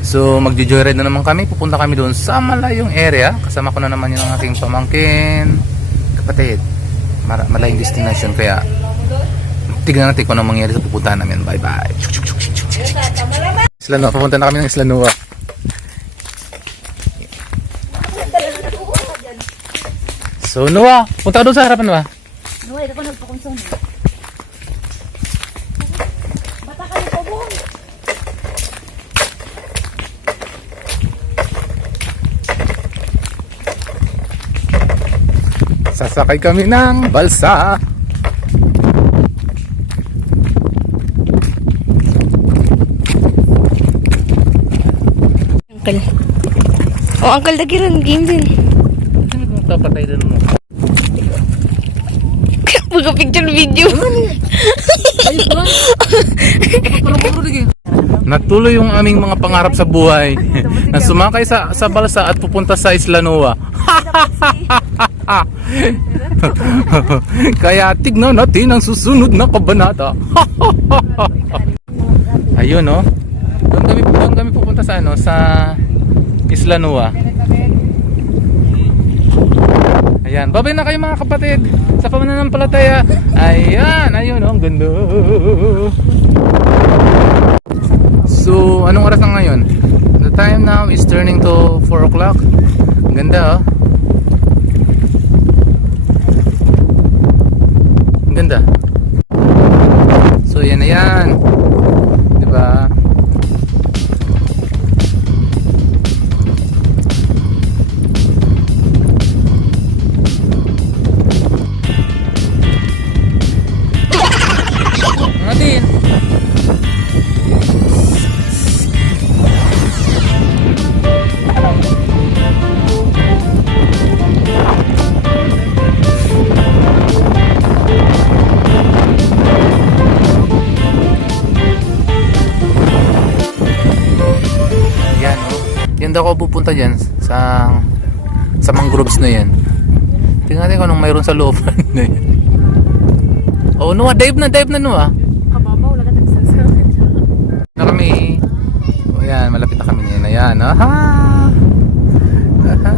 So magjo-joyride na naman kami. Pupunta kami doon sa malayong area. Kasama ko na naman yung aking pamangkin, kapatid. Malayong destination. Kaya tignan natin kung anong mangyari sa pupuntahan namin. Bye bye. Isla Nua. Papunta na kami ng Isla Nua. So Nua, punta ka doon sa harapan ba? Nua, ito ko nagpakonsong. Bata ka nito, buong. Sasakay kami ng balsa. Uncle. Oh, Uncle, dagiran game din. Ano kung papatay din mo? Magka-picture video. Ayos ba? Natuloy yung aming mga pangarap sa buhay na sumakay sa balsa at pupunta sa Isla Nua. Kaya tignan natin ang susunod na kabanata. Ayun, no? Doon kami pupunta sa sa Isla Nua. Ayan, babay na kayo mga kapatid sa pananampalataya. Ayan, ayun, ang ganda. So, anong oras na ngayon? The time now is turning to 4 o'clock. Ang ganda, oh. Ang ganda. So, yan na yan. Diba? Natin. Yan daw ako pupunta dyan sa mangroves na yan. Tingnan natin kung anong mayroon sa loob na yan. Oh, Nua, dive na Nua. Kababaw, lagat ang sasakin. Na kami. O yan, malapit na kami niyan. Ayan, aha. Aha.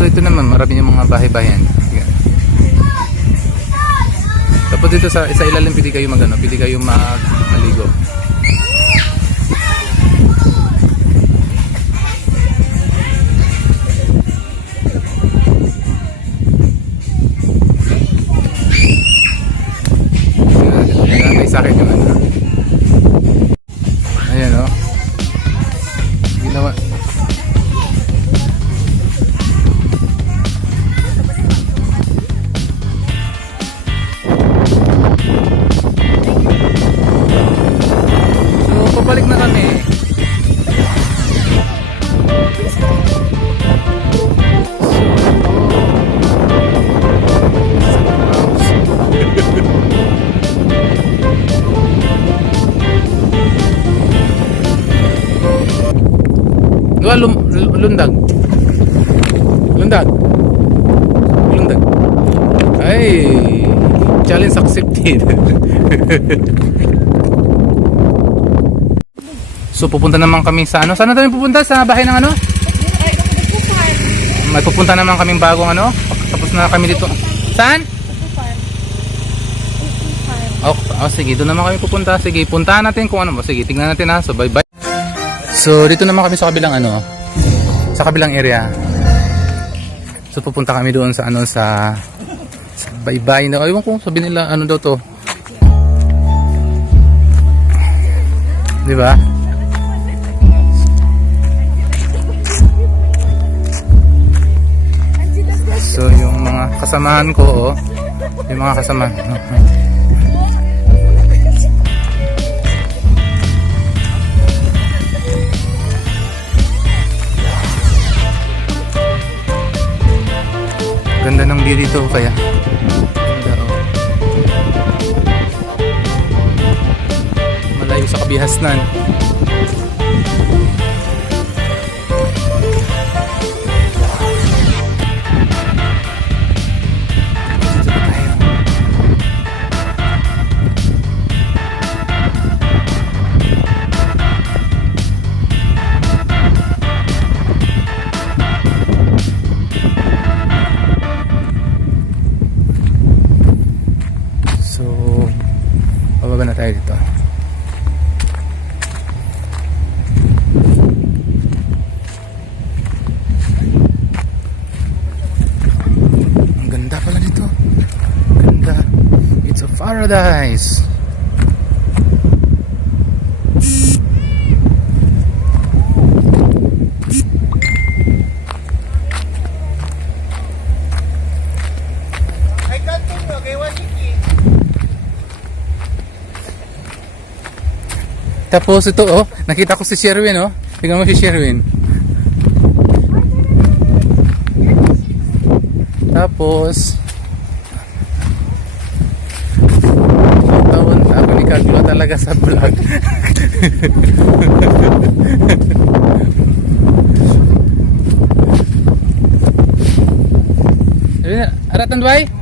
So ito naman, marami yung mga bahay-bayan. Tapos dito sa ilalim pwede kayo pwede kayo maligo. May sakit yung ayan, oh. Ginawa. Balik na kami. Dua lundag. Ay, challenge accepted. So pupunta naman kami sa Saan na tayo pupunta? Sa bahay ng May pupunta naman kaming bagong Tapos na kami dito. Saan? Oh, sige, doon naman kami pupunta. Sige, puntahan natin kung ano. Sige, tignan natin ha. So bye bye. So dito naman kami sa kabilang sa kabilang area. So pupunta kami doon sa sa bye bye na. Ewan ko, sabi nila daw to. Di ba? So yung mga kasamahan ko, yung mga kasamahan. Ganda ng view dito kaya. Ganda, oh. sa Kabihasnan. Dito pa tayo. So, bababa na tayo dito. Ang ganda pala dito. Ganda. It's a paradise. Tapos ito, oh, nakita ko si Sherwin, oh. Tingnan mo si Sherwin. Tapos, taon ako ni Carlo talaga sa vlog. Aratan bay?